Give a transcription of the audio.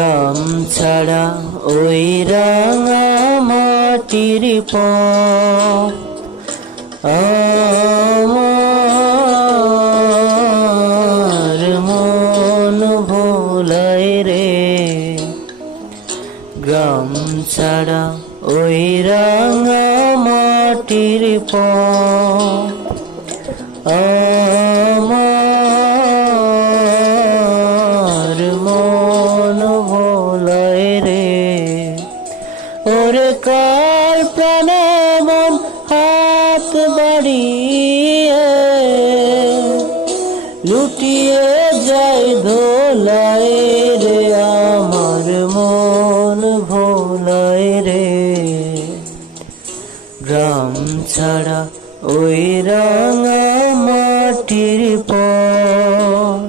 গ্রাম ছাড়া ওই রাঙা মাটির পথ আমার মন ভোলায় রে। গ্রাম ছাড়া ওই রাঙা মাটির পথ আমার মন ভোলায় রে। ওরে কার প্রাণে মন হাত বাড়িয়ে লুটিয়ে যায় ধোলায় রে, আমার মন ভোলায় রে। গ্রাম ছাড়া ওই রাঙা মাটির পথ